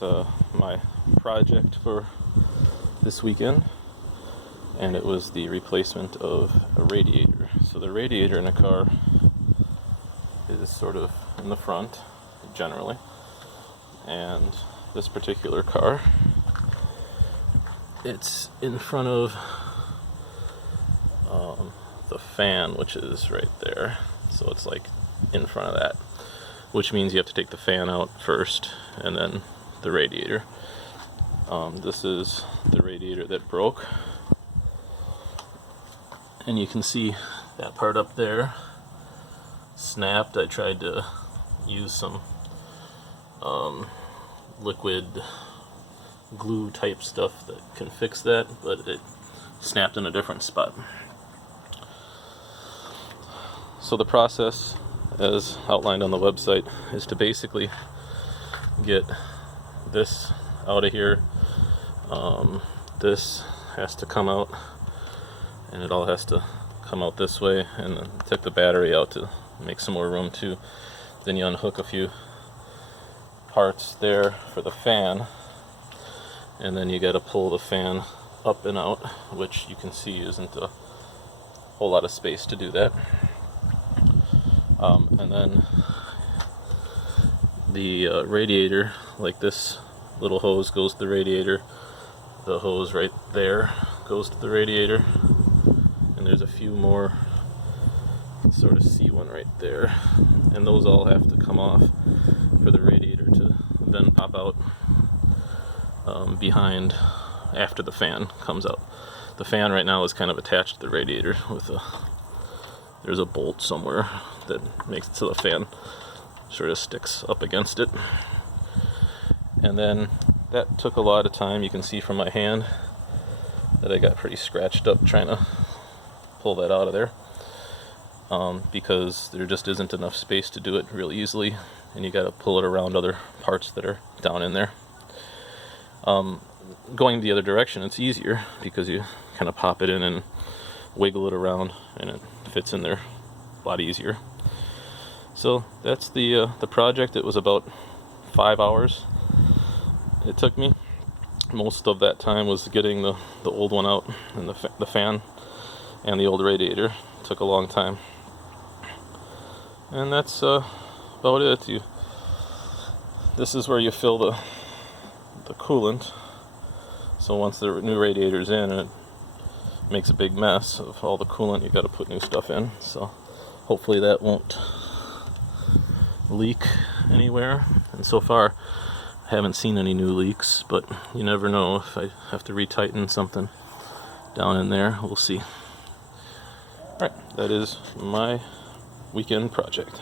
my project for this weekend, and it was the replacement of a radiator. So the radiator in a car is sort of in the front generally, and this particular car, it's in front of the fan, which is right there. So it's like in front of that, which means you have to take the fan out first and then the radiator. This is the radiator that broke, and you can see that part up there snapped. I tried to use some liquid glue type stuff that can fix that, but it snapped in a different spot. So the process, as outlined on the website, is to basically get this out of here. This has to come out, and it all has to come out this way, and then take the battery out to make some more room too. Then you unhook a few parts there for the fan, and then you got to pull the fan up and out, which you can see isn't a whole lot of space to do that. And then the radiator, like this little hose goes to the radiator, the hose right there goes to the radiator, and there's a few more. Sort of see one right there, and those all have to come off for the radiator to then pop out behind after the fan comes out. The fan right now is kind of attached to the radiator with there's a bolt somewhere that makes it so the fan sort of sticks up against it. And then that took a lot of time. You can see from my hand that I got pretty scratched up trying to pull that out of there, because there just isn't enough space to do it real easily, and you got to pull it around other parts that are down in there. Going the other direction, it's easier because you kind of pop it in and wiggle it around, and it fits in there a lot easier. So that's the project. It was about 5 hours it took me. Most of that time was getting the old one out, and the fan and the old radiator. It took a long time. And that's about it. This is where you fill the coolant. So once the new radiator's in, it makes a big mess of all the coolant. You got to put new stuff in. So hopefully that won't leak anywhere. And so far, I haven't seen any new leaks, but you never know. If I have to retighten something down in there, we'll see. Alright, that is my weekend project.